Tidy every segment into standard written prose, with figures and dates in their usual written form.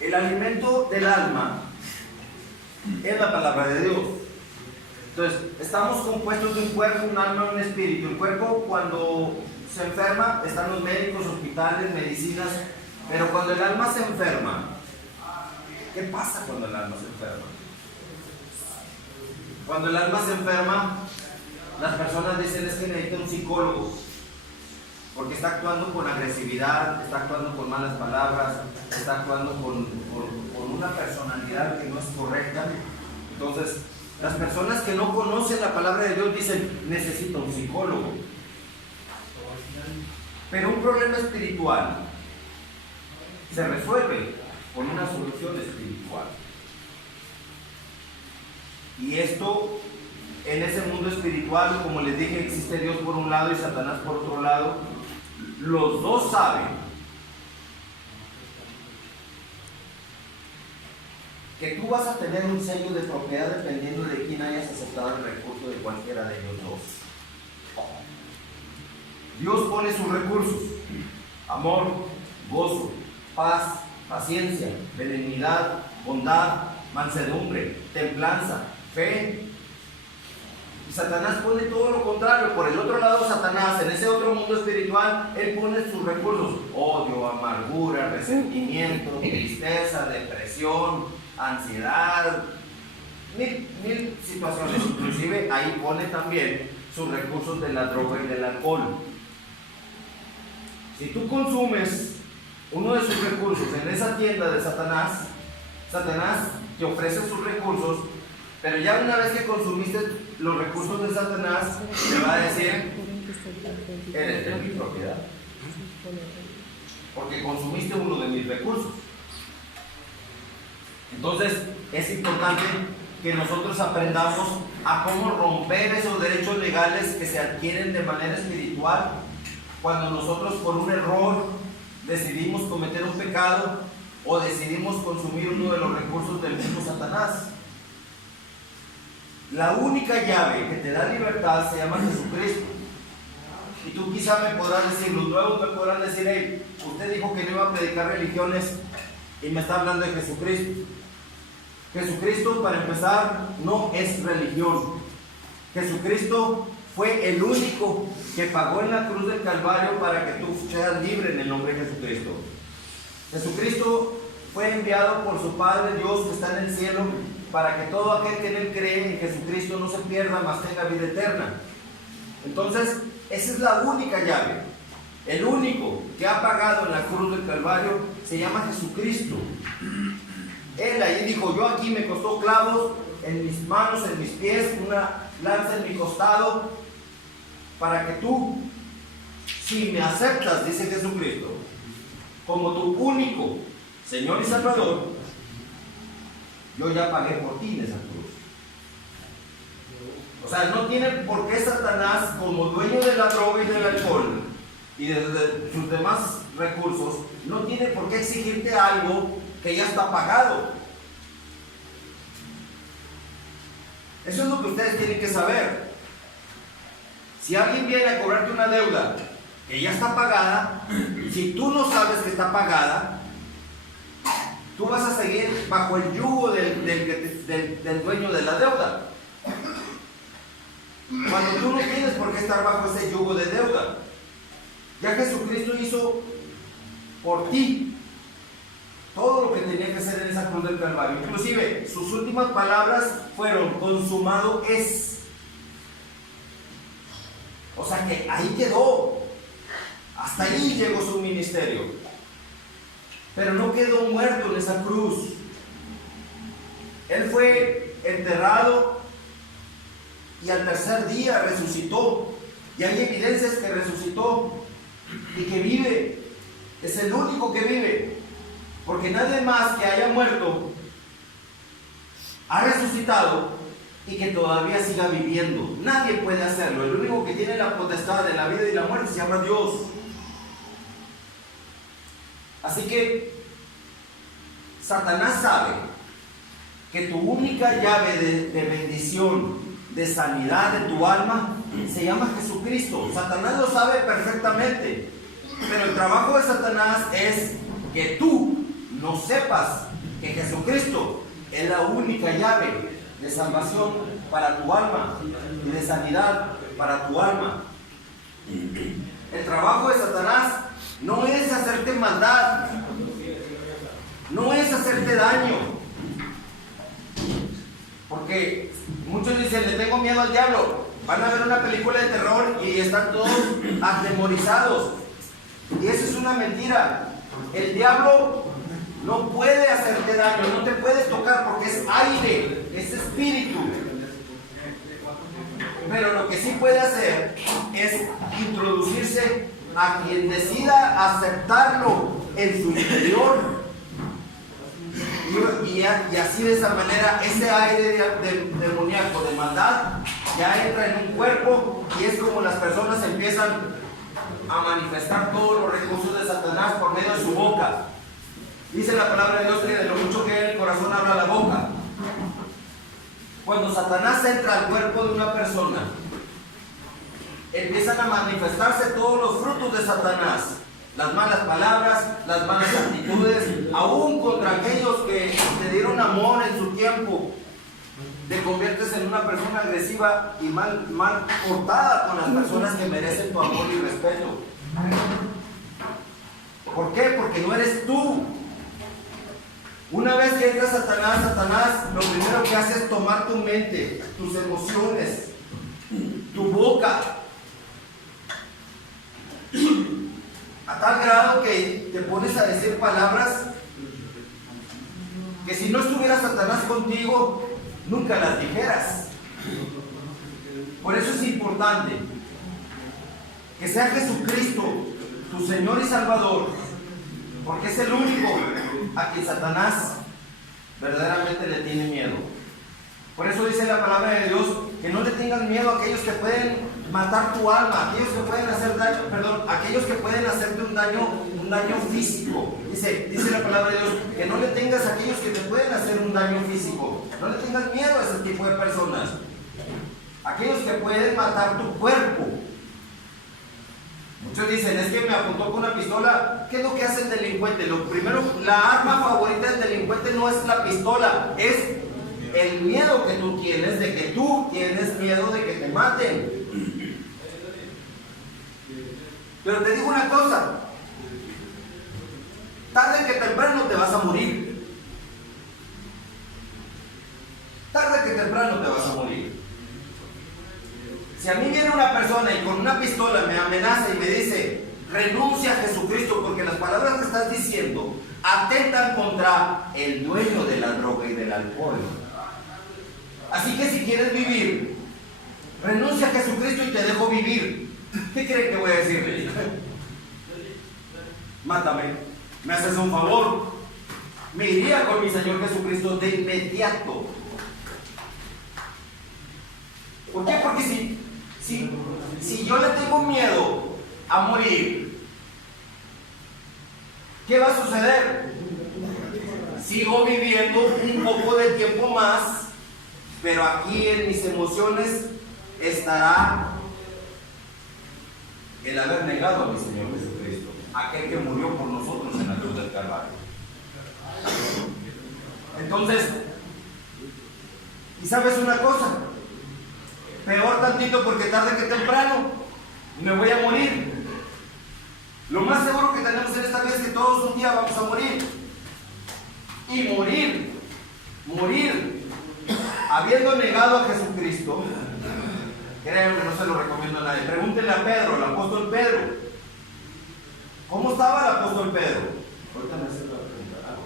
El alimento del alma es la palabra de Dios. Entonces, estamos compuestos de un cuerpo, un alma y un espíritu. El cuerpo, cuando se enferma, están los médicos, hospitales, medicinas, pero cuando el alma se enferma, ¿qué pasa cuando el alma se enferma? Cuando el alma se enferma, las personas dicen es que necesita un psicólogo, porque está actuando con agresividad, está actuando con malas palabras, está actuando con una personalidad que no es correcta. Entonces, las personas que no conocen la palabra de Dios dicen, necesito un psicólogo. Pero un problema espiritual se resuelve con una solución espiritual. Y esto, en ese mundo espiritual, como les dije, existe Dios por un lado y Satanás por otro lado. Los dos saben que tú vas a tener un sello de propiedad dependiendo de quién hayas aceptado el recurso de cualquiera de ellos dos. Dios pone sus recursos: amor, gozo, paz, paciencia, benignidad, bondad, mansedumbre, templanza, fe. Y Satanás pone todo lo contrario. Por el otro lado, Satanás, en ese otro mundo espiritual, él pone sus recursos: odio, amargura, resentimiento, tristeza, depresión, ansiedad, mil situaciones. Inclusive ahí pone también sus recursos de la droga y del alcohol. Si tú consumes uno de sus recursos en esa tienda de Satanás, Satanás te ofrece sus recursos, pero ya una vez que consumiste los recursos de Satanás, te va a decir, eres de mi propiedad, porque consumiste uno de mis recursos. Entonces, es importante que nosotros aprendamos a cómo romper esos derechos legales que se adquieren de manera espiritual cuando nosotros por un error decidimos cometer un pecado o decidimos consumir uno de los recursos del mismo Satanás. La única llave que te da libertad se llama Jesucristo. Y tú quizá me podrás decir, los nuevos me podrán decir, hey, usted dijo que no iba a predicar religiones y me está hablando de Jesucristo. Jesucristo, para empezar, no es religión. Jesucristo fue el único que pagó en la cruz del Calvario para que tú seas libre en el nombre de Jesucristo. Jesucristo fue enviado por su Padre Dios que está en el cielo para que todo aquel que en él cree en Jesucristo no se pierda, mas tenga vida eterna. Entonces, esa es la única llave. El único que ha pagado en la cruz del Calvario se llama Jesucristo. Él ahí dijo, yo aquí me costó clavos en mis manos, en mis pies, una lanza en mi costado, para que tú, si me aceptas, dice Jesucristo, como tu único Señor y Salvador, yo ya pagué por ti en esa cruz. O sea, no tiene por qué Satanás, como dueño de la droga y del alcohol y de sus demás recursos, no tiene por qué exigirte algo que ya está pagado. Eso es lo que ustedes tienen que saber. Si alguien viene a cobrarte una deuda que ya está pagada, si tú no sabes que está pagada, tú vas a seguir bajo el yugo del dueño de la deuda, cuando tú no tienes por qué estar bajo ese yugo de deuda. Ya Jesucristo hizo por ti todo lo que tenía que hacer en esa cruz del Calvario. Inclusive sus últimas palabras fueron: consumado es. O sea que ahí quedó. Hasta ahí llegó su ministerio. Pero no quedó muerto en esa cruz. Él fue enterrado y al tercer día resucitó. Y hay evidencias que resucitó y que vive. Es el único que vive. Porque nadie más que haya muerto ha resucitado y que todavía siga viviendo. Nadie puede hacerlo. El único que tiene la potestad de la vida y la muerte se llama Dios. Así que Satanás sabe que tu única llave de bendición, de sanidad de tu alma, se llama Jesucristo. Satanás lo sabe perfectamente. Pero el trabajo de Satanás es que tú no sepas que Jesucristo es la única llave de salvación para tu alma y de sanidad para tu alma. El trabajo de Satanás no es hacerte maldad, no es hacerte daño, porque muchos dicen, le tengo miedo al diablo. Van a ver una película de terror y están todos atemorizados, y eso es una mentira. El diablo no puede hacerte daño, no te puede tocar, porque es aire, es espíritu. Pero lo que sí puede hacer es introducirse a quien decida aceptarlo en su interior. Y así, de esa manera, ese aire demoníaco de maldad ya entra en un cuerpo, y es como las personas empiezan a manifestar todos los recursos de Satanás por medio de su boca. Dice la palabra de Dios que de lo mucho que hay en el corazón habla la boca. Cuando Satanás entra al cuerpo de una persona, empiezan a manifestarse todos los frutos de Satanás. Las malas palabras, las malas actitudes, aún contra aquellos que te dieron amor en su tiempo. Te conviertes en una persona agresiva y mal portada con las personas que merecen tu amor y respeto. ¿Por qué? Porque no eres tú. Una vez que entra Satanás lo primero que hace es tomar tu mente, tus emociones, tu boca, a tal grado que te pones a decir palabras que si no estuviera Satanás contigo, nunca las dijeras. Por eso es importante que sea Jesucristo tu Señor y Salvador, porque es el único a quien Satanás verdaderamente le tiene miedo. Por eso dice la palabra de Dios que no le tengan miedo a aquellos que pueden matar tu alma, aquellos que pueden hacer daño, aquellos que pueden hacerte un daño físico. Dice la palabra de Dios que no le tengas a aquellos que te pueden hacer un daño físico. No le tengas miedo a ese tipo de personas. Aquellos que pueden matar tu cuerpo. Muchos dicen, es que me apuntó con una pistola. ¿Qué es lo que hace el delincuente? Lo primero, la arma favorita del delincuente no es la pistola, es el miedo que tú tienes, de que tú tienes miedo de que te maten. Pero te digo una cosa, tarde que temprano te vas a morir. Tarde que temprano te vas a morir. Si a mí viene una persona y con una pistola me amenaza y me dice, renuncia a Jesucristo porque las palabras que estás diciendo atentan contra el dueño de la droga y del alcohol. Así que si quieres vivir, renuncia a Jesucristo y te dejo vivir. ¿Qué creen que voy a decirle? Mátame, me haces un favor. Me iría con mi Señor Jesucristo de inmediato. ¿Por qué? Porque si yo le tengo miedo a morir, ¿qué va a suceder? Sigo viviendo un poco de tiempo más, pero aquí en mis emociones estará el haber negado a mi Señor Jesucristo, aquel que murió por nosotros en la cruz del Calvario. Entonces, ¿y sabes una cosa? Peor tantito, porque tarde que temprano me voy a morir. Lo más seguro que tenemos en esta vida es que todos un día vamos a morir. Y morir habiendo negado a Jesucristo, créanme, no se lo recomiendo a nadie. Pregúntenle a Pedro, el apóstol Pedro. ¿Cómo estaba el apóstol Pedro? Ahorita me hace la pregunta.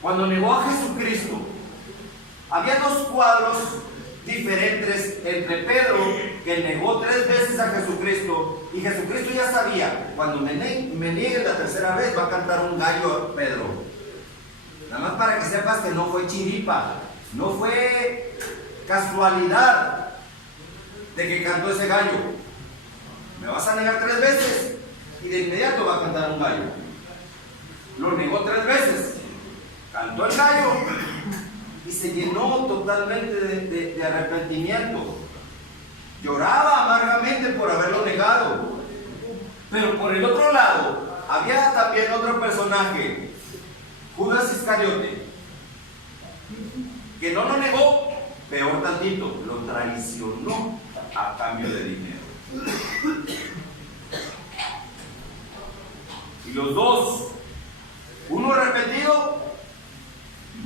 Cuando negó a Jesucristo, había dos cuadros diferentes entre Pedro, que negó 3 veces a Jesucristo, y Jesucristo ya sabía, cuando me niegue la tercera vez va a cantar un gallo a Pedro. Nada más para que sepas que no fue chiripa, no fue casualidad de que cantó ese gallo. Me vas a negar 3 veces y de inmediato va a cantar un gallo. Lo negó 3 veces, cantó el gallo y se llenó totalmente de arrepentimiento. Lloraba amargamente por haberlo negado. Pero por el otro lado, había también otro personaje Judas Iscariote, que no lo negó, peor tantito, lo traicionó a cambio de dinero. Y los dos, uno arrepentido,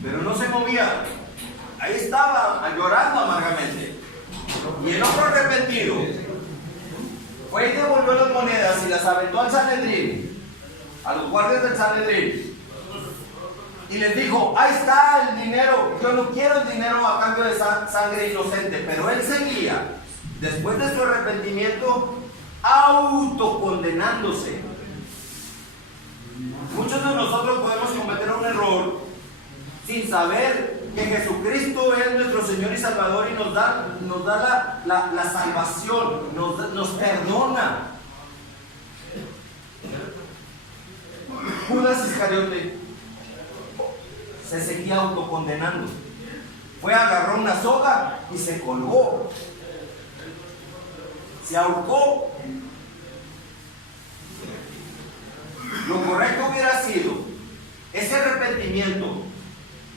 pero no se movía, ahí estaba llorando amargamente. Y el otro arrepentido fue y devolvió las monedas y las aventó al Sanedrín, a los guardias del Sanedrín, y les dijo: ahí está el dinero, yo no quiero el dinero a cambio de sangre inocente. Pero él seguía, después de su arrepentimiento, autocondenándose. Muchos de nosotros podemos cometer un error sin saber que Jesucristo es nuestro Señor y Salvador y nos da la salvación, nos perdona. Judas Iscariote se seguía autocondenando. Fue, agarró una soga y se colgó. Se ahorcó. Lo correcto hubiera sido ese arrepentimiento,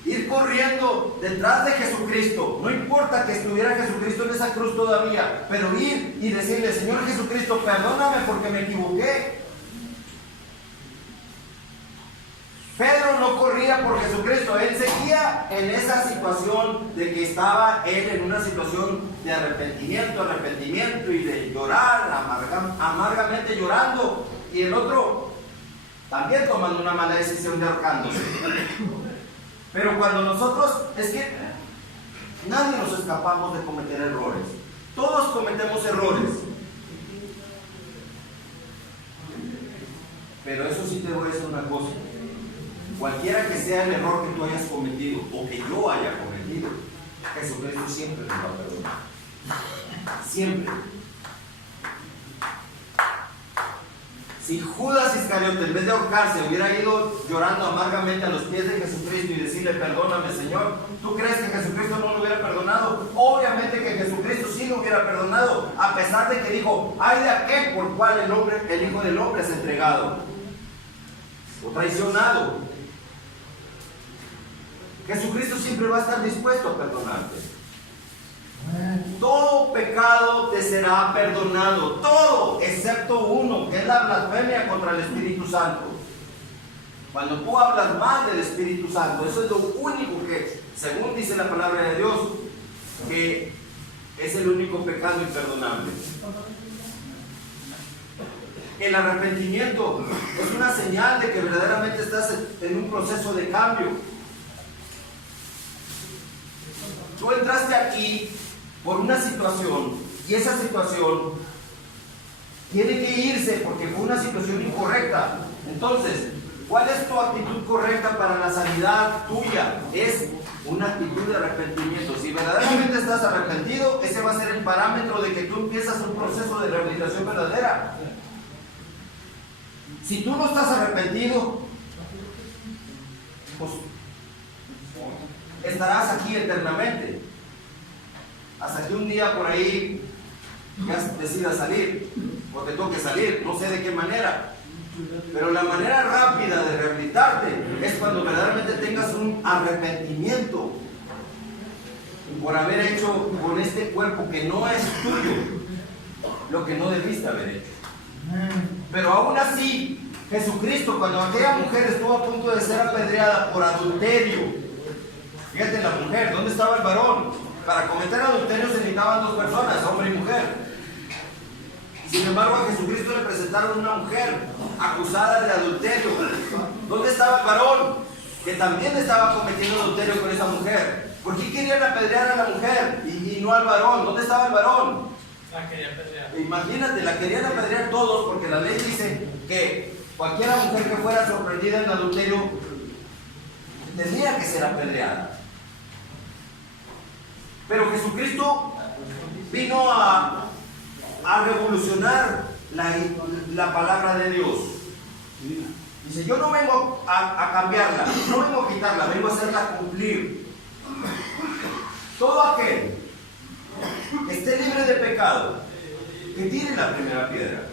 ir corriendo detrás de Jesucristo. No importa que estuviera Jesucristo en esa cruz todavía, pero ir y decirle: Señor Jesucristo, perdóname porque me equivoqué. Pedro no corría por Jesucristo, él seguía en esa situación de que estaba él en una situación de arrepentimiento y de llorar, amargamente llorando, y el otro también tomando una mala decisión de ahorcándose. Pero cuando nosotros, es que nadie nos escapamos de cometer errores, todos cometemos errores. Pero eso sí te voy a decir una cosa: cualquiera que sea el error que tú hayas cometido o que yo haya cometido, Jesucristo siempre nos va a perdonar. Siempre. Si Judas Iscariote, en vez de ahorcarse, hubiera ido llorando amargamente a los pies de Jesucristo y decirle: perdóname, Señor, ¿tú crees que Jesucristo no lo hubiera perdonado? Obviamente que Jesucristo sí lo hubiera perdonado, a pesar de que dijo: ay de aquel por cual el Hijo del Hombre es entregado o traicionado. Jesucristo siempre va a estar dispuesto a perdonarte. Todo pecado te será perdonado, todo excepto uno, que es la blasfemia contra el Espíritu Santo. Cuando tú hablas mal del Espíritu Santo, eso es lo único que, según dice la palabra de Dios, que es el único pecado imperdonable. El arrepentimiento es una señal de que verdaderamente estás en un proceso de cambio. Tú entraste aquí por una situación, y esa situación tiene que irse porque fue una situación incorrecta. Entonces, ¿cuál es tu actitud correcta para la sanidad tuya? Es una actitud de arrepentimiento. Si verdaderamente estás arrepentido, ese va a ser el parámetro de que tú empiezas un proceso de rehabilitación verdadera. Si tú no estás arrepentido, pues estarás aquí eternamente, hasta que un día por ahí ya decidas salir, o te toque salir, no sé de qué manera. Pero la manera rápida de rehabilitarte es cuando verdaderamente tengas un arrepentimiento por haber hecho con este cuerpo que no es tuyo lo que no debiste haber hecho. Pero aún así, Jesucristo, cuando aquella mujer estuvo a punto de ser apedreada por adulterio, fíjate, la mujer, ¿dónde estaba el varón? Para cometer adulterio se necesitaban dos personas, hombre y mujer. Sin embargo, a Jesucristo le presentaron una mujer acusada de adulterio. ¿Dónde estaba el varón? Que también estaba cometiendo adulterio con esa mujer. ¿Por qué querían apedrear a la mujer y no al varón? ¿Dónde estaba el varón? La querían apedrear. Imagínate, la querían apedrear todos, porque la ley dice que cualquier mujer que fuera sorprendida en adulterio tenía que ser apedreada. Pero Jesucristo vino a revolucionar la palabra de Dios. Dice: yo no vengo a cambiarla, no vengo a quitarla, vengo a hacerla cumplir. Todo aquel que esté libre de pecado, que tire la primera piedra.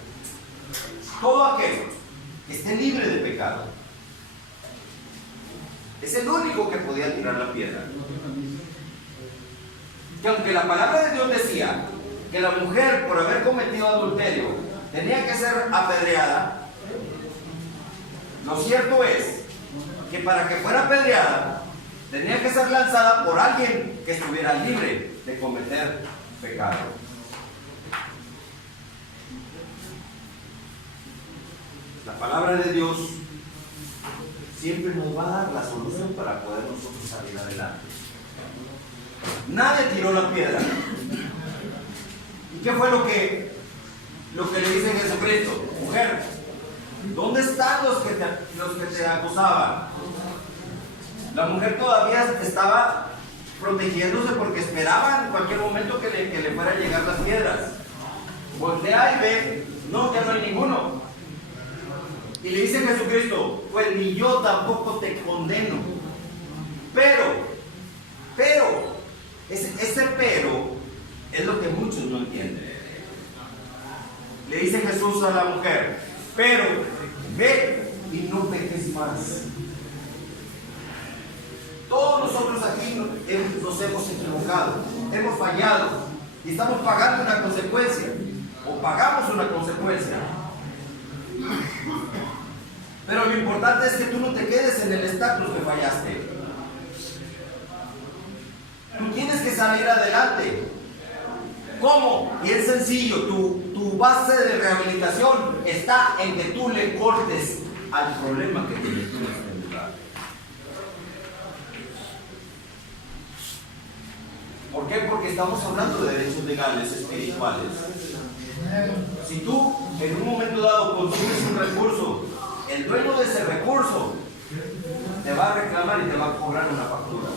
Todo aquel que esté libre de pecado. Es el único que podía tirar la piedra. Que aunque la palabra de Dios decía que la mujer, por haber cometido adulterio, tenía que ser apedreada, lo cierto es que para que fuera apedreada, tenía que ser lanzada por alguien que estuviera libre de cometer pecado. La palabra de Dios siempre nos va a dar la solución para poder nosotros salir adelante. Nadie tiró la piedra. ¿Y qué fue lo que le dice Jesucristo? Mujer, ¿dónde están los que te acusaban? La mujer todavía estaba protegiéndose porque esperaba en cualquier momento que le fueran a llegar las piedras. Voltea y ve, no, ya no hay ninguno. Y le dice Jesucristo, pues ni yo tampoco te condeno. Pero, ese pero es lo que muchos no entienden. Le dice Jesús a la mujer, pero ve y no peques más. Todos nosotros aquí nos hemos equivocado, hemos fallado y estamos pagando una consecuencia, o pagamos una consecuencia. Pero lo importante es que tú no te quedes en el estatus que fallaste. Tú tienes que salir adelante. ¿Cómo? Bien sencillo, tu base de rehabilitación está en que tú le cortes al problema que tienes en este lugar. ¿Por qué? Porque estamos hablando de derechos legales espirituales. Si tú en un momento dado consumes un recurso, el dueño de ese recurso te va a reclamar y te va a cobrar una factura.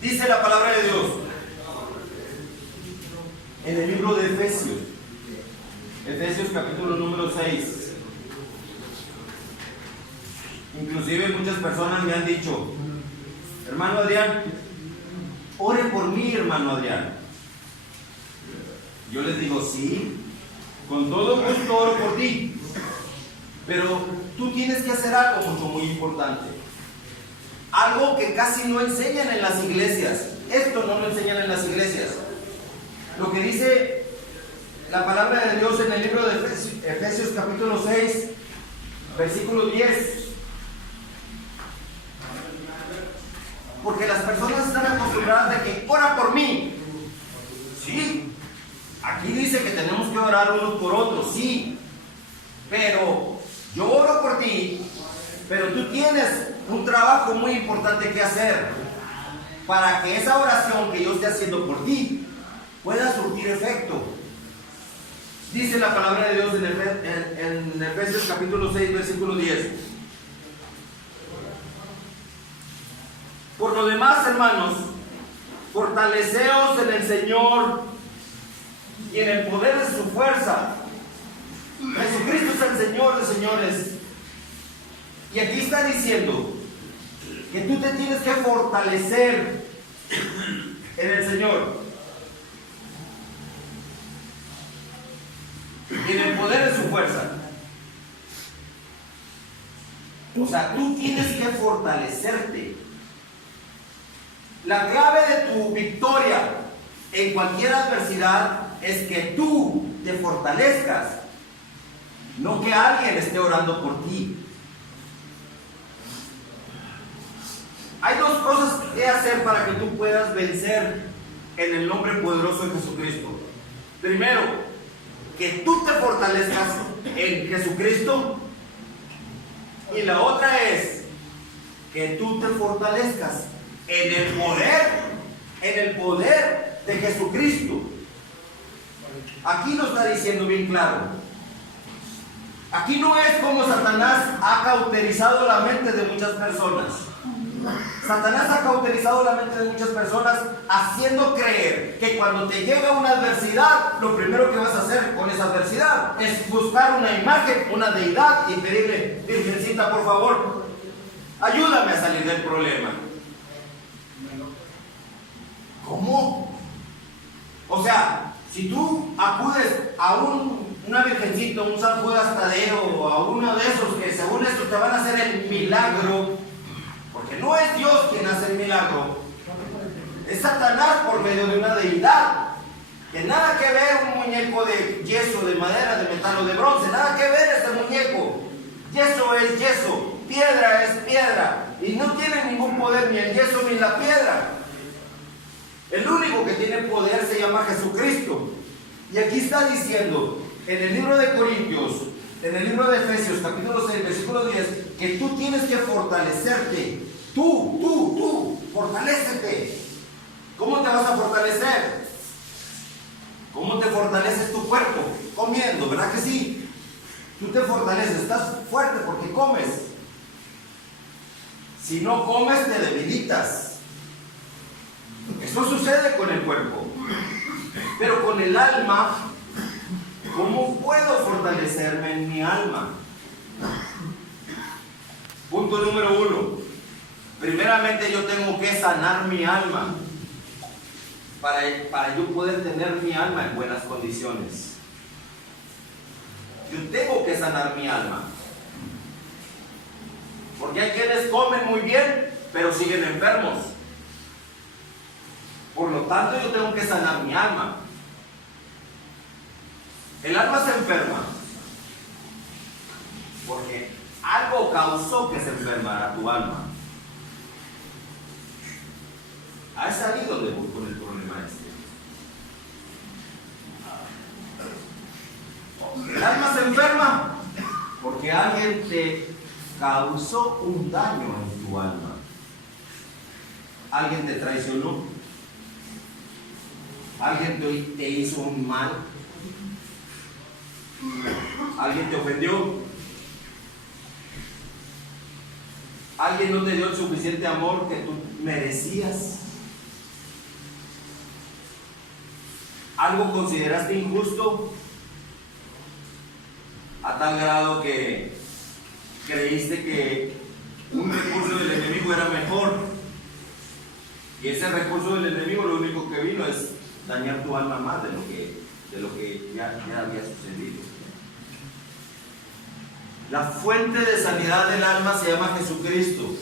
Dice la palabra de Dios en el libro de Efesios capítulo número 6. Inclusive muchas personas me han dicho, hermano Adrián, ore por mí, hermano Adrián. Yo les digo, sí, con todo gusto oro por ti. Pero tú tienes que hacer algo muy importante. Algo que casi no enseñan en las iglesias. Esto no lo enseñan en las iglesias. Lo que dice la palabra de Dios en el libro de Efesios capítulo 6, versículo 10. Porque las personas están acostumbradas de que ora por mí. Sí, aquí dice que tenemos que orar unos por otros, sí. Pero yo oro por ti, pero tú tienes un trabajo muy importante que hacer para que esa oración que yo esté haciendo por ti pueda surtir efecto. Dice la palabra de Dios en Efesios capítulo 6, versículo 10. Por lo demás, hermanos, fortaleceos en el Señor y en el poder de su fuerza. Jesucristo es el Señor de señores. Y aquí está diciendo que tú te tienes que fortalecer en el Señor y en el poder de su fuerza. O sea, tú tienes que fortalecerte. La clave de tu victoria en cualquier adversidad es que tú te fortalezcas, no que alguien esté orando por ti. Hay dos cosas que hacer para que tú puedas vencer en el nombre poderoso de Jesucristo. Primero, que tú te fortalezcas en Jesucristo. Y la otra es que tú te fortalezcas en el poder de Jesucristo. Aquí lo está diciendo bien claro. Aquí no es como Satanás ha cauterizado la mente de muchas personas. Satanás ha cauterizado la mente de muchas personas haciendo creer que cuando te llega una adversidad, lo primero que vas a hacer con esa adversidad es buscar una imagen, una deidad y pedirle, Virgencita, por favor, ayúdame a salir del problema. ¿Cómo? O sea, si tú acudes a una virgencita, un San Judas Tadeo o a uno de esos que según esto te van a hacer el milagro, porque no es Dios quien hace el milagro, es Satanás por medio de una deidad. Que nada que ver un muñeco de yeso, de madera, de metal o de bronce, nada que ver ese muñeco. Yeso es yeso, piedra es piedra, y no tiene ningún poder ni el yeso ni la piedra. El único que tiene poder se llama Jesucristo. Y aquí está diciendo, en el libro de Corintios, en el libro de Efesios, capítulo 6, versículo 10, que tú tienes que fortalecerte. Tú, fortalécete. ¿Cómo te vas a fortalecer? ¿Cómo te fortaleces tu cuerpo? Comiendo, ¿verdad que sí? Tú te fortaleces, estás fuerte porque comes. Si no comes, te debilitas. Esto sucede con el cuerpo. Pero con el alma, ¿cómo puedo fortalecerme en mi alma? Punto número 1. Primeramente yo tengo que sanar mi alma. Para yo poder tener mi alma en buenas condiciones. Yo tengo que sanar mi alma. Porque hay quienes comen muy bien, pero siguen enfermos. Por lo tanto, yo tengo que sanar mi alma. El alma se enferma porque algo causó que se enfermara tu alma. ¿Has salido de vos con el problema este? El alma se enferma porque alguien te causó un daño en tu alma. Alguien te traicionó. Alguien te hizo un mal. Alguien te ofendió. Alguien no te dio el suficiente amor que tú merecías. Algo consideraste injusto a tal grado que creíste que un recurso del enemigo era mejor, y ese recurso del enemigo lo único que vino es dañar tu alma más de lo que ya había sucedido. La fuente de sanidad del alma se llama Jesucristo.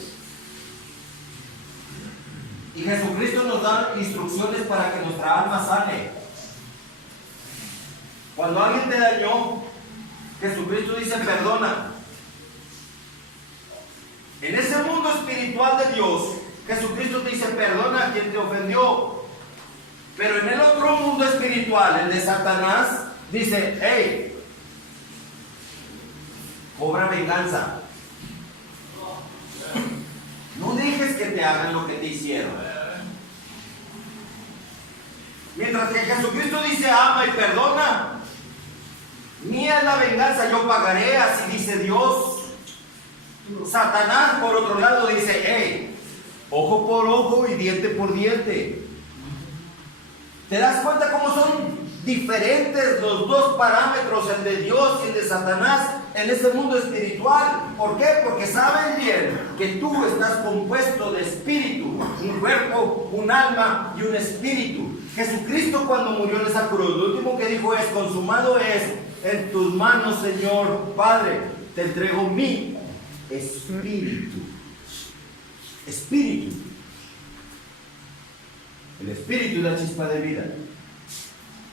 Y Jesucristo nos da instrucciones para que nuestra alma sane. Cuando alguien te dañó, Jesucristo dice perdona. En ese mundo espiritual de Dios, Jesucristo te dice perdona a quien te ofendió. Pero en el otro mundo espiritual, el de Satanás, dice, hey, cobra venganza. No dejes que te hagan lo que te hicieron. Mientras que Jesucristo dice ama y perdona. Mía es la venganza, yo pagaré, así dice Dios. Satanás, por otro lado, dice, hey, ojo por ojo y diente por diente. ¿Te das cuenta cómo son diferentes los dos parámetros, el de Dios y el de Satanás, en ese mundo espiritual? ¿Por qué? Porque saben bien que tú estás compuesto de espíritu, un cuerpo, un alma y un espíritu. Jesucristo, cuando murió en esa cruz, lo último que dijo es, consumado es, en tus manos, Señor Padre, te entrego mi espíritu. Espíritu. El espíritu es la chispa de vida.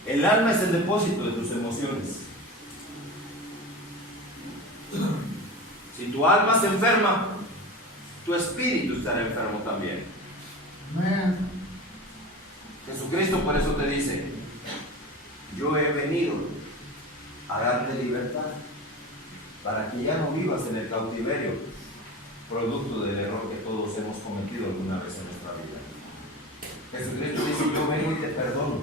El alma es el depósito de tus emociones. Si tu alma se enferma, tu espíritu estará enfermo también. Jesucristo por eso te dice, yo he venido a darte libertad para que ya no vivas en el cautiverio, producto del error que todos hemos cometido alguna vez en nuestra vida. Jesucristo dice, yo vengo y te perdono.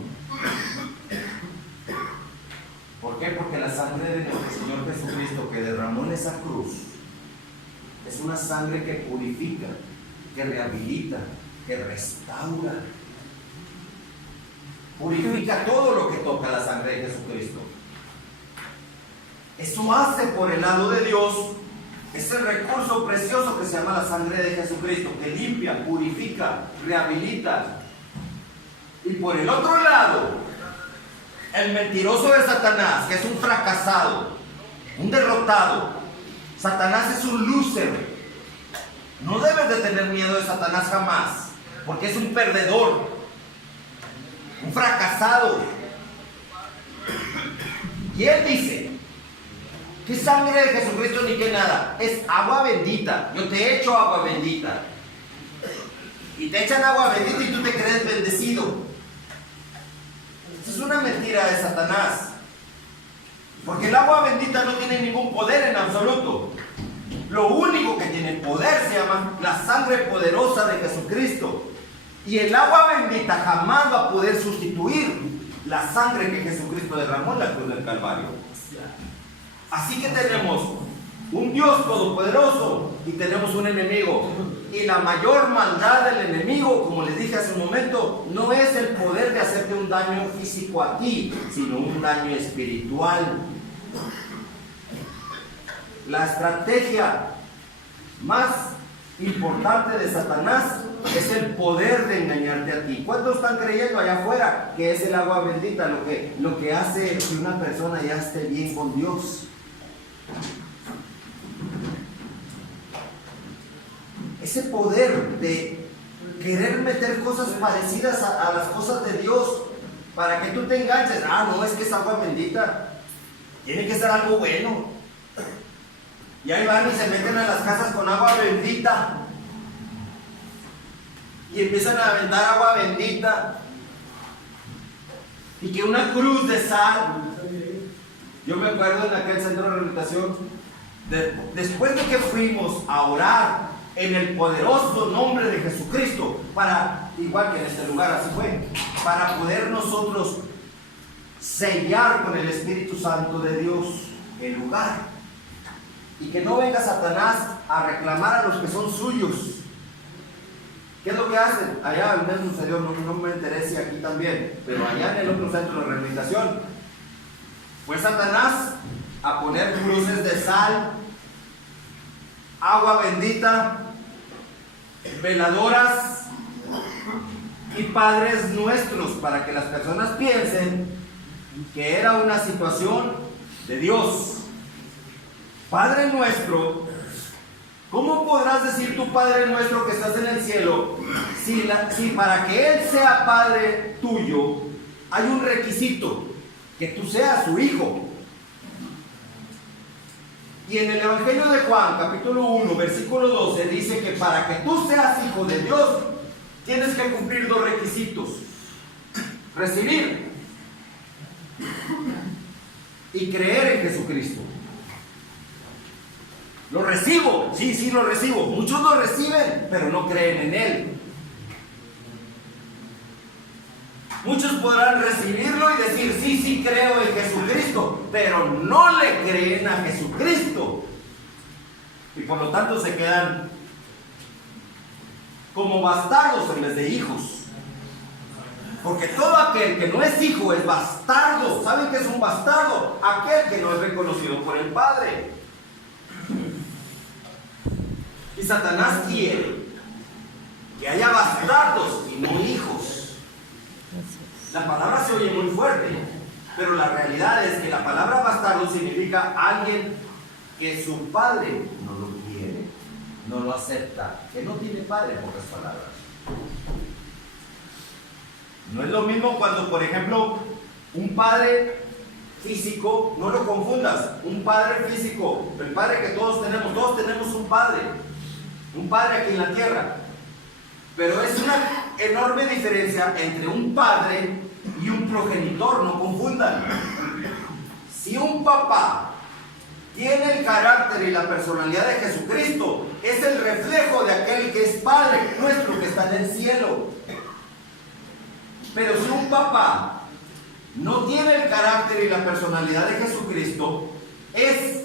¿Por qué? Porque la sangre de nuestro Señor Jesucristo que derramó en esa cruz es una sangre que purifica, que rehabilita, que restaura. Purifica todo lo que toca la sangre de Jesucristo. Eso hace por el lado de Dios ese recurso precioso que se llama la sangre de Jesucristo, que limpia, purifica, rehabilita. Y por el otro lado, el mentiroso de Satanás, que es un fracasado, un derrotado. Satanás es un loser. No debes de tener miedo de Satanás jamás, porque es un perdedor, un fracasado. Y él dice, ¿qué sangre de Jesucristo ni qué nada? Es agua bendita. Yo te echo agua bendita. Y te echan agua bendita y tú te crees bendecido. Eso es una mentira de Satanás. Porque el agua bendita no tiene ningún poder en absoluto. Lo único que tiene poder se llama la sangre poderosa de Jesucristo. Y el agua bendita jamás va a poder sustituir la sangre que Jesucristo derramó en la cruz del Calvario. Así que tenemos un Dios todopoderoso y tenemos un enemigo. Y la mayor maldad del enemigo, como les dije hace un momento, no es el poder de hacerte un daño físico a ti, sino un daño espiritual. La estrategia más importante de Satanás es el poder de engañarte a ti. ¿Cuántos están creyendo allá afuera que es el agua bendita lo que hace que una persona ya esté bien con Dios? Ese poder de querer meter cosas parecidas a las cosas de Dios para que tú te enganches. Ah, no, es que es agua bendita. Tiene que ser algo bueno. Y ahí van y se meten a las casas con agua bendita. Y empiezan a aventar agua bendita. Y que una cruz de sal. Yo me acuerdo en aquel centro de rehabilitación, después de que fuimos a orar en el poderoso nombre de Jesucristo, para, igual que en este lugar así fue, para poder nosotros sellar con el Espíritu Santo de Dios el lugar. Y que no venga Satanás a reclamar a los que son suyos. ¿Qué es lo que hacen? Allá al menos sucedió, no me enteré si aquí también, pero allá en el otro centro de rehabilitación, fue Satanás a poner cruces de sal, agua bendita, veladoras y padres nuestros, para que las personas piensen que era una situación de Dios. Padre nuestro, ¿cómo podrás decir tu Padre nuestro que estás en el cielo si para que Él sea Padre tuyo hay un requisito, que tú seas su hijo? Y en el Evangelio de Juan, capítulo 1, versículo 12, dice que para que tú seas hijo de Dios, tienes que cumplir dos requisitos: recibir y creer en Jesucristo. Lo recibo, sí, lo recibo. Muchos lo reciben, pero no creen en Él. Muchos podrán recibirlo y decir, sí, creo en Jesucristo, pero no le creen a Jesucristo. Y por lo tanto se quedan como bastardos en vez de hijos. Porque todo aquel que no es hijo es bastardo. ¿Saben qué es un bastardo? Aquel que no es reconocido por el Padre. Y Satanás quiere que haya bastardos y no hijos. La palabra se oye muy fuerte, pero la realidad es que la palabra bastardo significa alguien que su padre no lo quiere, no lo acepta, que no tiene padre, en pocas palabras. No es lo mismo cuando, por ejemplo, un padre físico, no lo confundas, un padre físico, el padre que todos tenemos un padre aquí en la tierra, pero es una enorme diferencia entre un padre y un progenitor, no confundan. Si un papá tiene el carácter y la personalidad de Jesucristo, es el reflejo de aquel que es Padre nuestro que está en el cielo. Pero si un papá no tiene el carácter y la personalidad de Jesucristo, es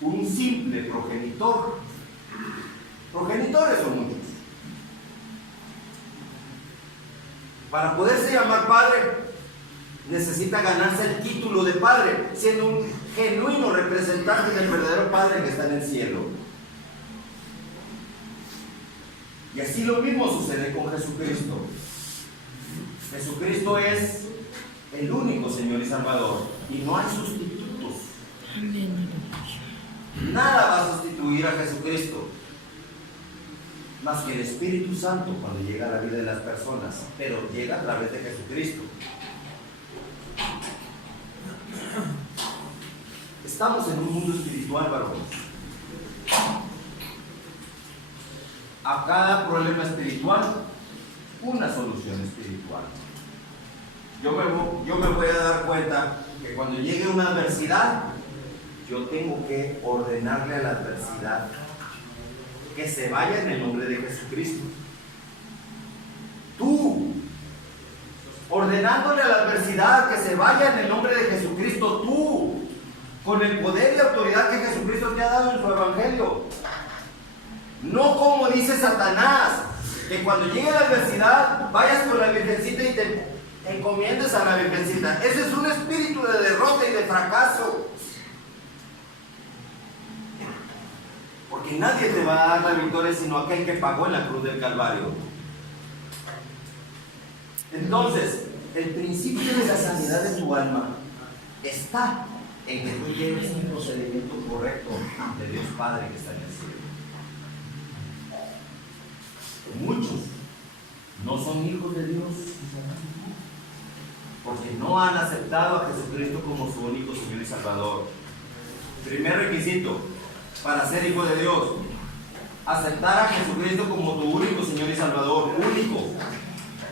un simple progenitor. Progenitores son muchos. Para poderse llamar padre, necesita ganarse el título de padre, siendo un genuino representante del verdadero Padre que está en el cielo. Y así lo mismo sucede con Jesucristo. Jesucristo es el único Señor y Salvador, y no hay sustitutos. Nada va a sustituir a Jesucristo. más que el Espíritu Santo cuando llega a la vida de las personas, pero llega a través de Jesucristo. Estamos en un mundo espiritual, varones. A cada problema espiritual, una solución espiritual. Yo me voy a dar cuenta que cuando llegue una adversidad, yo tengo que ordenarle a la adversidad que se vaya en el nombre de Jesucristo. Tú, ordenándole a la adversidad que se vaya en el nombre de Jesucristo, tú, con el poder y autoridad que Jesucristo te ha dado en su evangelio. No como dice Satanás, que cuando llegue la adversidad vayas con la virgencita y te encomiendes a la virgencita. Ese es un espíritu de derrota y de fracaso. Porque nadie te va a dar la victoria sino aquel que pagó en la cruz del Calvario. Entonces, el principio de la sanidad de tu alma está en que tú lleves un procedimiento correcto ante Dios Padre que está en el cielo. Muchos no son hijos de Dios porque no han aceptado a Jesucristo como su único Señor y Salvador. Primer requisito para ser hijo de Dios: aceptar a Jesucristo como tu único Señor y Salvador, único.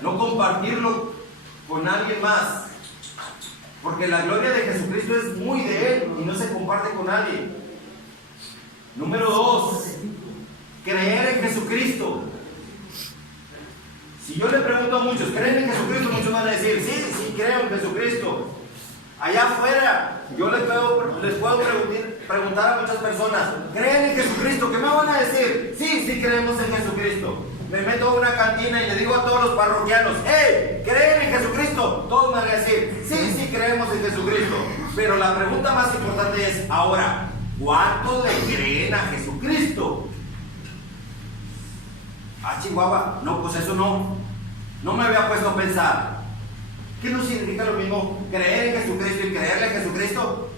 No compartirlo con alguien más, porque la gloria de Jesucristo es muy de Él y no se comparte con nadie. Número 2, creer en Jesucristo. Si yo le pregunto a muchos, ¿creen en Jesucristo? Muchos van a decir, sí, creo en Jesucristo. Allá afuera, yo les puedo preguntar a muchas personas, ¿creen en Jesucristo? ¿Qué me van a decir? Sí, creemos en Jesucristo. Me meto a una cantina y le digo a todos los parroquianos, ¡hey! ¿Creen en Jesucristo? Todos me van a decir, sí, creemos en Jesucristo. Pero la pregunta más importante es, ahora, ¿cuántos le creen a Jesucristo? Chihuahua, no, pues eso no me había puesto a pensar. ¿Qué no significa lo mismo creer en Jesucristo y creerle a Jesucristo?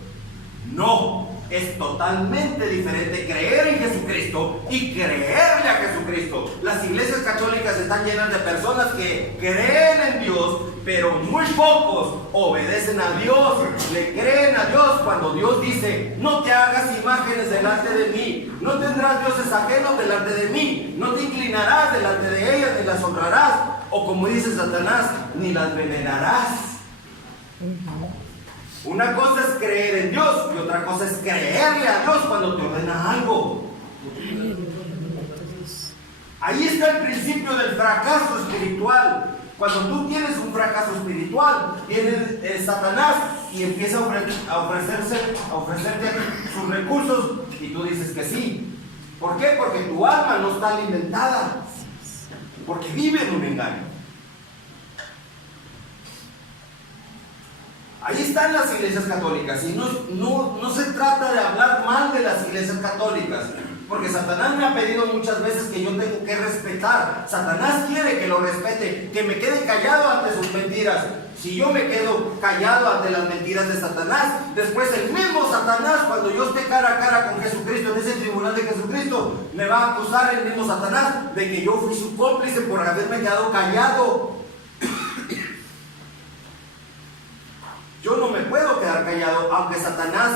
No, es totalmente diferente creer en Jesucristo y creerle a Jesucristo. Las iglesias católicas están llenas de personas que creen en Dios, pero muy pocos obedecen a Dios, le creen a Dios cuando Dios dice, no te hagas imágenes delante de mí, no tendrás dioses ajenos delante de mí, no te inclinarás delante de ellas ni las honrarás, o como dice Satanás, ni las venerarás. Una cosa es creer en Dios y otra cosa es creerle a Dios cuando te ordena algo. Ahí está el principio del fracaso espiritual. Cuando tú tienes un fracaso espiritual, viene Satanás y empieza a ofrecerte sus recursos y tú dices que sí. ¿Por qué? Porque tu alma no está alimentada, porque vive en un engaño. Ahí están las iglesias católicas y no se trata de hablar mal de las iglesias católicas, porque Satanás me ha pedido muchas veces que yo tengo que respetar. Satanás quiere que lo respete, que me quede callado ante sus mentiras. Si yo me quedo callado ante las mentiras de Satanás, después el mismo Satanás, cuando yo esté cara a cara con Jesucristo, en ese tribunal de Jesucristo, me va a acusar el mismo Satanás de que yo fui su cómplice por haberme quedado callado. Yo no me puedo quedar callado, aunque Satanás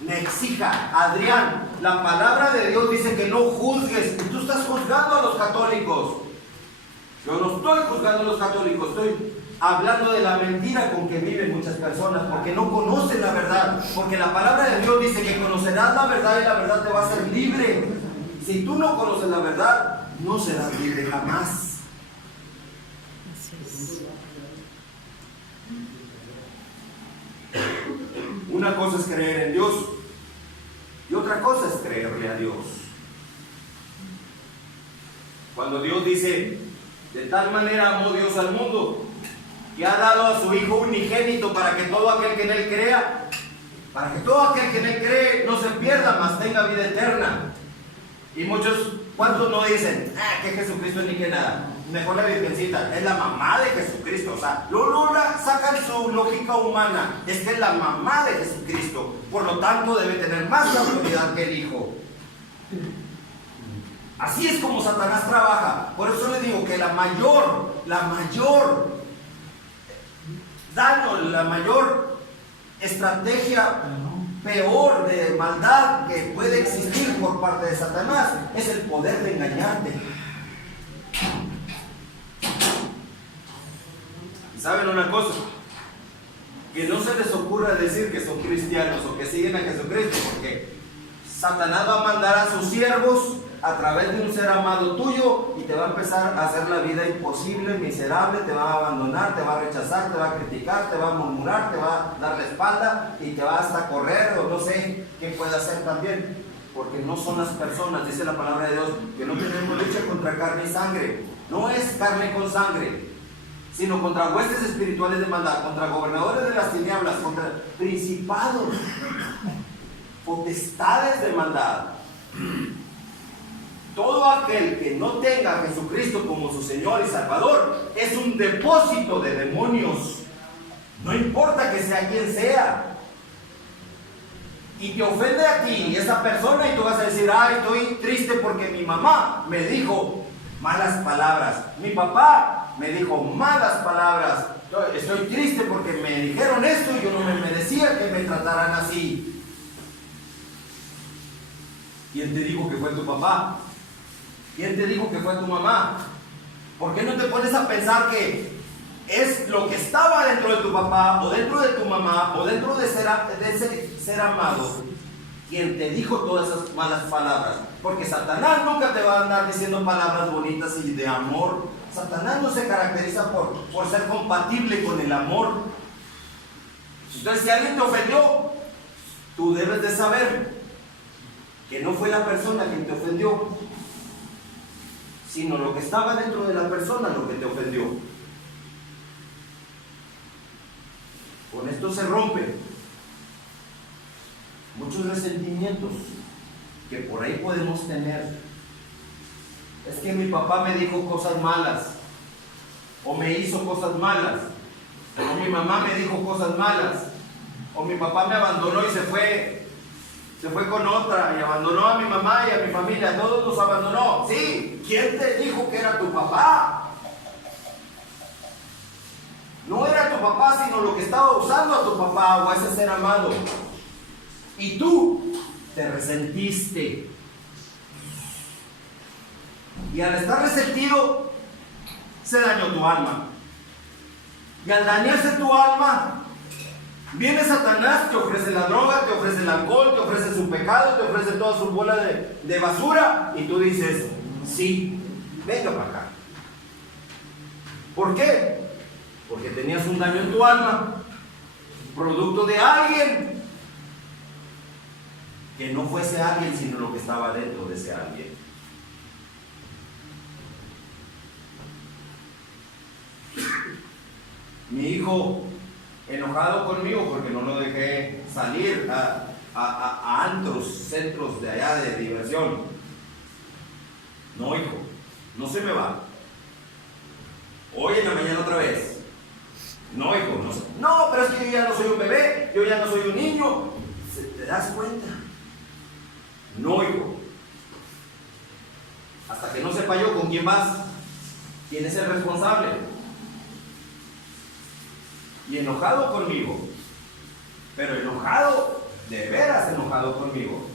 me exija. Adrián, la palabra de Dios dice que no juzgues, y tú estás juzgando a los católicos. Yo no estoy juzgando a los católicos, estoy hablando de la mentira con que viven muchas personas, porque no conocen la verdad, porque la palabra de Dios dice que conocerás la verdad y la verdad te va a hacer libre. Si tú no conoces la verdad, no serás libre jamás. Una cosa es creer en Dios y otra cosa es creerle a Dios. Cuando Dios dice, de tal manera amó Dios al mundo, que ha dado a su Hijo unigénito para que todo aquel que en Él crea, no se pierda, mas tenga vida eterna. Y ¿cuántos no dicen, que Jesucristo ni que nada? Mejor la virgencita, es la mamá de Jesucristo. O sea, luego sacan su lógica humana, es que es la mamá de Jesucristo, por lo tanto debe tener más autoridad que el Hijo. Así es como Satanás trabaja. Por eso le digo que la mayor daño, la mayor estrategia peor de maldad que puede existir por parte de Satanás es el poder de engañarte. ¿Y saben una cosa? Que no se les ocurra decir que son cristianos o que siguen a Jesucristo, porque Satanás va a mandar a sus siervos a través de un ser amado tuyo y te va a empezar a hacer la vida imposible, miserable, te va a abandonar, te va a rechazar, te va a criticar, te va a murmurar, te va a dar la espalda y te va hasta correr o no sé qué puede hacer también, porque no son las personas, dice la palabra de Dios, que no tenemos lucha contra carne y sangre, no es carne con sangre, sino contra huestes espirituales de maldad, contra gobernadores de las tinieblas, contra principados, potestades de maldad. Todo aquel que no tenga a Jesucristo como su Señor y Salvador es un depósito de demonios. No importa que sea quien sea. Y te ofende a ti esa persona y tú vas a decir, ay, estoy triste porque mi mamá me dijo malas palabras. Mi papá me dijo malas palabras. Estoy triste porque me dijeron esto y yo no me merecía que me trataran así. ¿Quién te dijo que fue tu papá? ¿Quién te dijo que fue tu mamá? ¿Por qué no te pones a pensar que es lo que estaba dentro de tu papá o dentro de tu mamá o dentro de ese ser amado quien te dijo todas esas malas palabras? Porque Satanás nunca te va a andar diciendo palabras bonitas y de amor. Satanás no se caracteriza por ser compatible con el amor. Entonces, si alguien te ofendió, tú debes de saber que no fue la persona quien te ofendió, sino lo que estaba dentro de la persona lo que te ofendió. Con esto se rompen muchos resentimientos que por ahí podemos tener. Es que mi papá me dijo cosas malas, o me hizo cosas malas, o mi mamá me dijo cosas malas, o mi papá me abandonó y se fue con otra y abandonó a mi mamá y a mi familia, a todos nos abandonó. Sí, ¿quién te dijo que era tu papá? No era tu papá, sino lo que estaba usando a tu papá o a ese ser amado. Y tú te resentiste. Y al estar resentido, se dañó tu alma. Y al dañarse tu alma, viene Satanás, te ofrece la droga, te ofrece el alcohol, te ofrece su pecado, te ofrece toda su bola de basura, y tú dices, sí, venga para acá. ¿Por qué? Porque tenías un daño en tu alma, producto de alguien, que no fuese alguien, sino lo que estaba dentro de ese alguien. Mi hijo enojado conmigo porque no lo dejé salir a antros, centros de allá de diversión. No, hijo, no se me va. Hoy en la mañana otra vez. No, hijo, no sé. No, pero es que yo ya no soy un bebé, yo ya no soy un niño. ¿Te das cuenta? No, hijo. Hasta que no sepa yo con quién vas, quién es el responsable. Y enojado conmigo, pero enojado, de veras enojado conmigo.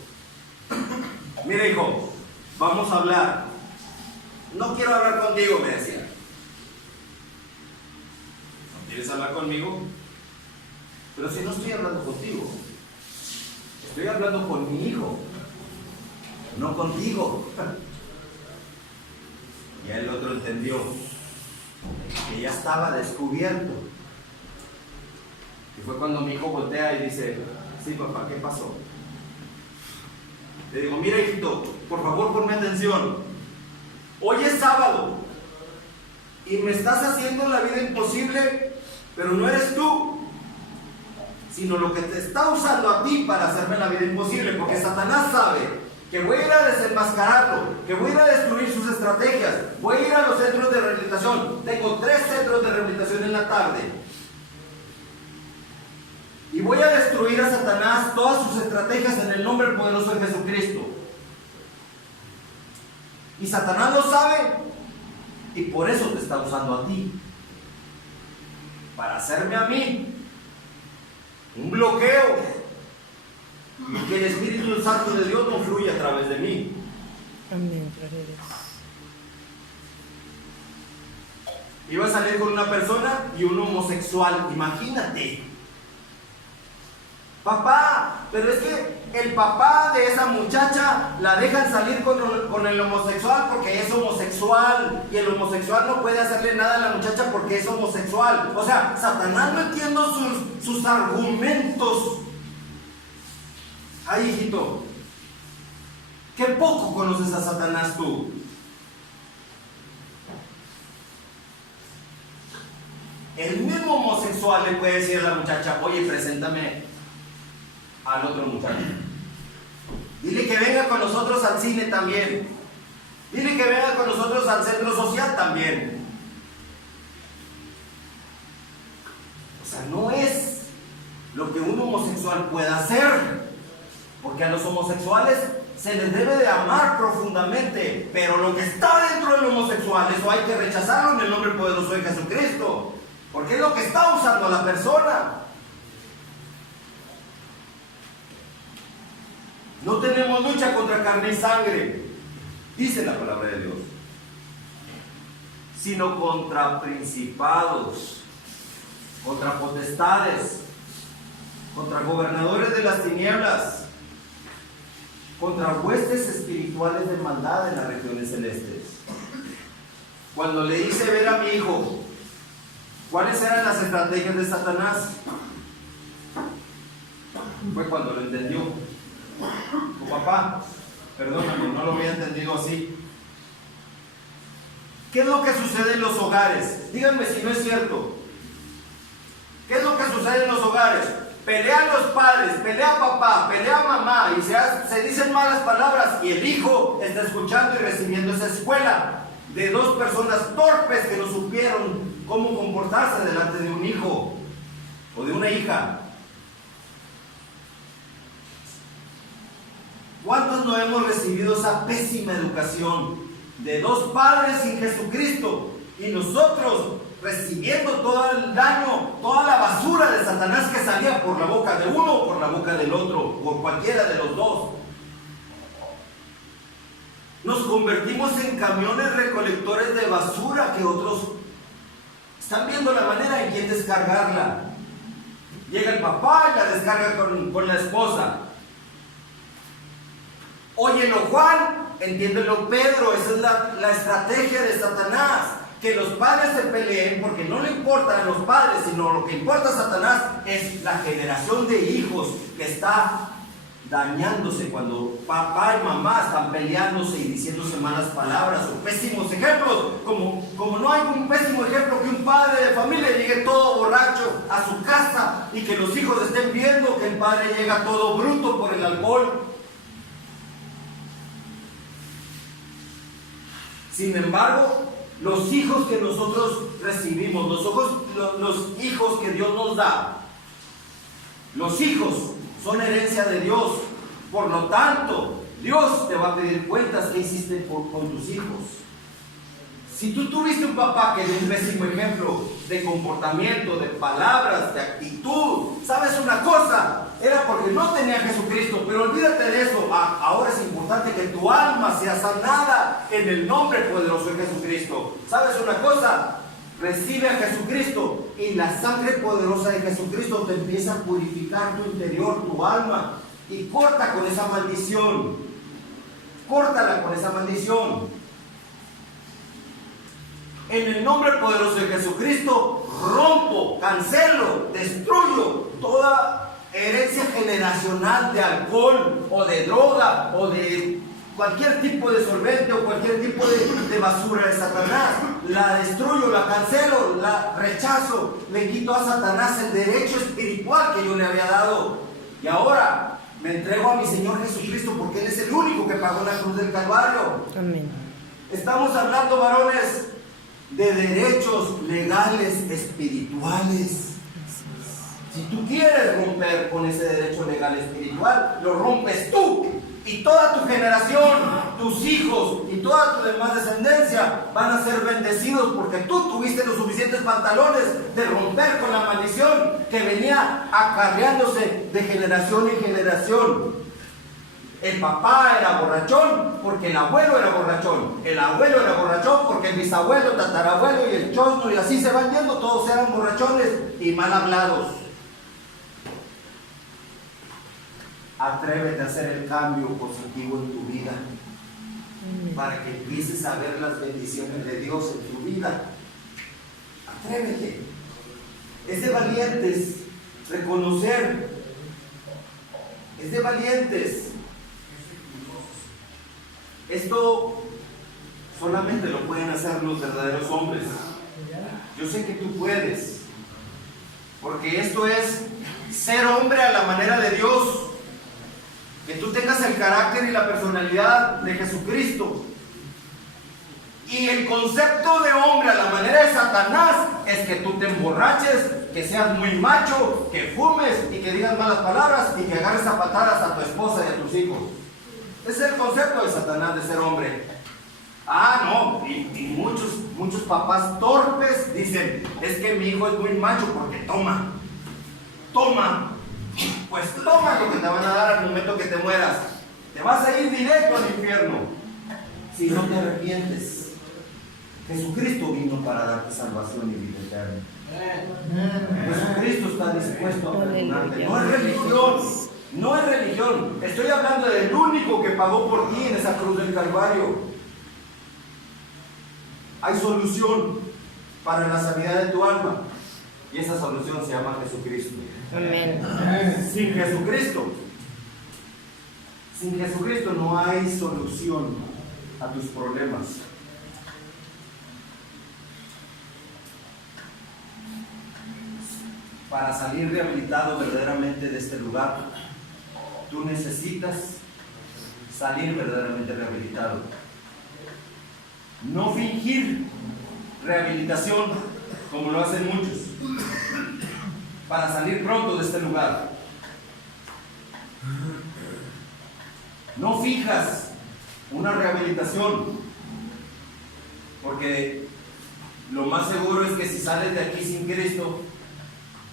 Mira, hijo, vamos a hablar. No quiero hablar contigo, me decía. ¿No quieres hablar conmigo? Pero si no estoy hablando contigo, estoy hablando con mi hijo, no contigo. Ya el otro entendió que ya estaba descubierto. Y fue cuando mi hijo voltea y dice, sí, papá, ¿qué pasó? Le digo, mira, hijito, por favor, ponme atención. Hoy es sábado y me estás haciendo la vida imposible, pero no eres tú, sino lo que te está usando a ti para hacerme la vida imposible, porque Satanás sabe que voy a ir a desenmascararlo, que voy a ir a destruir sus estrategias, voy a ir a los centros de rehabilitación. Tengo 3 centros de rehabilitación en la tarde. Y voy a destruir a Satanás todas sus estrategias en el nombre poderoso de Jesucristo. Y Satanás lo sabe y por eso te está usando a ti, para hacerme a mí un bloqueo y que el Espíritu Santo de Dios no fluya a través de mí. Amén, gloria a Dios. Iba a salir con una persona y un homosexual, imagínate. Papá, pero es que el papá de esa muchacha la dejan salir con el homosexual porque es homosexual, y el homosexual no puede hacerle nada a la muchacha porque es homosexual. O sea, Satanás metiendo sus argumentos. Ay, hijito, qué poco conoces a Satanás tú. El mismo homosexual le puede decir a la muchacha: oye, preséntame al otro muchacho. Dile que venga con nosotros al cine también. Dile que venga con nosotros al centro social también. O sea, no es lo que un homosexual pueda hacer, porque a los homosexuales se les debe de amar profundamente, pero lo que está dentro del homosexual, eso hay que rechazarlo en el nombre poderoso de Jesucristo, porque es lo que está usando a la persona. No tenemos lucha contra carne y sangre, dice la palabra de Dios, sino contra principados, contra potestades, contra gobernadores de las tinieblas, contra huestes espirituales de maldad en las regiones celestes. Cuando le hice ver a mi hijo cuáles eran las estrategias de Satanás, fue cuando lo entendió. Tu papá, perdóname, no lo había entendido así. ¿Qué es lo que sucede en los hogares? Díganme si no es cierto. ¿Qué es lo que sucede en los hogares? Pelean los padres, pelea papá, pelea mamá, y se dicen malas palabras, y el hijo está escuchando y recibiendo esa escuela de dos personas torpes que no supieron cómo comportarse delante de un hijo o de una hija. ¿Cuántos no hemos recibido esa pésima educación de dos padres sin Jesucristo, y nosotros recibiendo todo el daño, toda la basura de Satanás que salía por la boca de uno o por la boca del otro, por cualquiera de los dos? Nos convertimos en camiones recolectores de basura que otros están viendo la manera en que descargarla. Llega el papá y la descarga con la esposa. Óyelo Juan, entiéndelo Pedro. Esa es la estrategia de Satanás, que los padres se peleen, porque no le importan a los padres, sino lo que importa a Satanás es la generación de hijos que está dañándose cuando papá y mamá están peleándose y diciéndose malas palabras o pésimos ejemplos, como no hay un pésimo ejemplo que un padre de familia llegue todo borracho a su casa y que los hijos estén viendo que el padre llega todo bruto por el alcohol. Sin embargo, los hijos que nosotros recibimos, los hijos que Dios nos da, los hijos son herencia de Dios. Por lo tanto, Dios te va a pedir cuentas que hiciste con tus hijos. Si tú tuviste un papá que dio un pésimo ejemplo de comportamiento, de palabras, de actitud, ¿sabes una cosa? Era porque no tenía a Jesucristo, pero olvídate de eso. Ahora es importante que tu alma sea sanada en el nombre poderoso de Jesucristo. ¿Sabes una cosa? Recibe a Jesucristo y la sangre poderosa de Jesucristo te empieza a purificar tu interior, tu alma, y corta con esa maldición. Córtala con esa maldición. En el nombre poderoso de Jesucristo, rompo, cancelo, destruyo toda herencia generacional de alcohol o de droga o de cualquier tipo de solvente o cualquier tipo de basura de Satanás. La destruyo, la cancelo, la rechazo, le quito a Satanás el derecho espiritual que yo le había dado. Y ahora me entrego a mi Señor Jesucristo, porque Él es el único que pagó la cruz del Calvario. Amén. Estamos hablando, varones, de derechos legales espirituales. Si tú quieres romper con ese derecho legal espiritual, lo rompes tú y toda tu generación. tus hijos y toda tu demás descendencia van a ser bendecidos porque tú tuviste los suficientes pantalones de romper con la maldición que venía acarreándose de generación en generación. El papá era borrachón porque el abuelo era borrachón. El abuelo era borrachón porque el bisabuelo, tatarabuelo y el chosno, y así se van yendo, todos eran borrachones y mal hablados. Atrévete a hacer el cambio positivo en tu vida para que empieces a ver las bendiciones de Dios en tu vida. Atrévete. Es de valientes reconocer. Es de valientes. Esto solamente lo pueden hacer los verdaderos hombres. Yo sé que tú puedes, porque esto es ser hombre a la manera de Dios. Que tú tengas el carácter y la personalidad de Jesucristo. Y el concepto de hombre a la manera de Satanás es que tú te emborraches, que seas muy macho, que fumes y que digas malas palabras y que agarres a patadas a tu esposa y a tus hijos. Ese es el concepto de Satanás de ser hombre. No, y muchos papás torpes dicen, es que mi hijo es muy macho porque toma. Pues toma lo que te van a dar al momento que te mueras. Te vas a ir directo al infierno si no te arrepientes. Jesucristo vino para darte salvación y vida eterna. Jesucristo está dispuesto a perdonarte. No es religión. No es religión. Estoy hablando del único que pagó por ti en esa cruz del Calvario. Hay solución para la sanidad de tu alma. Y esa solución se llama Jesucristo. Amén. Sin Jesucristo no hay solución a tus problemas. Para salir rehabilitado verdaderamente de este lugar, tú necesitas salir verdaderamente rehabilitado. No fingir rehabilitación como lo hacen muchos. Para salir pronto de este lugar. No fijas una rehabilitación, porque lo más seguro es que si sales de aquí sin Cristo,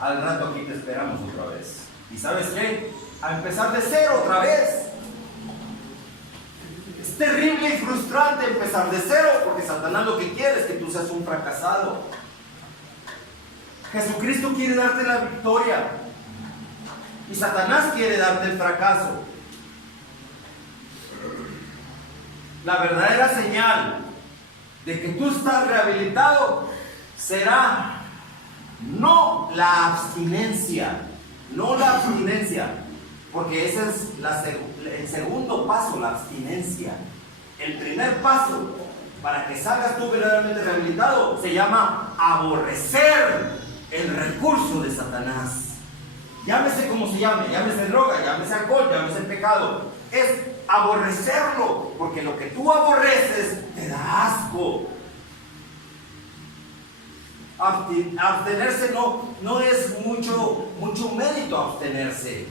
al rato aquí te esperamos otra vez. ¿Y sabes qué? A empezar de cero otra vez. Es terrible y frustrante empezar de cero, porque Satanás lo que quiere es que tú seas un fracasado. Jesucristo quiere darte la victoria y Satanás quiere darte el fracaso. La verdadera señal de que tú estás rehabilitado será no la abstinencia, porque ese es el segundo paso, la abstinencia. El primer paso para que salgas tú verdaderamente rehabilitado se llama aborrecer el recurso de Satanás. Llámese como se llame, llámese droga, llámese alcohol, llámese pecado. Es aborrecerlo, porque lo que tú aborreces te da asco. Abstenerse no es mucho mérito abstenerse.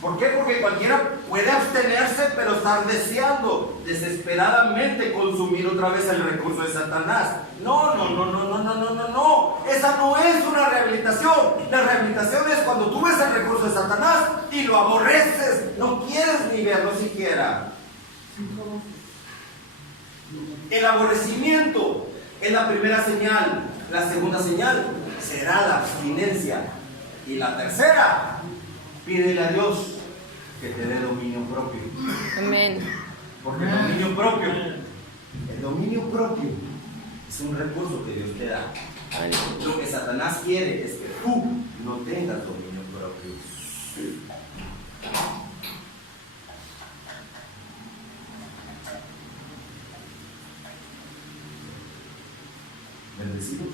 ¿Por qué? Porque cualquiera puede abstenerse, pero estar deseando desesperadamente consumir otra vez el recurso de Satanás. No. Esa no es una rehabilitación. La rehabilitación es cuando tú ves el recurso de Satanás y lo aborreces. No quieres ni verlo siquiera. El aborrecimiento es la primera señal. La segunda señal será la abstinencia. Y la tercera, pídele a Dios que te dé dominio propio. Amén. Porque el dominio propio es un recurso que Dios te da. Lo que Satanás quiere es que tú no tengas dominio propio. ¿Bendecido?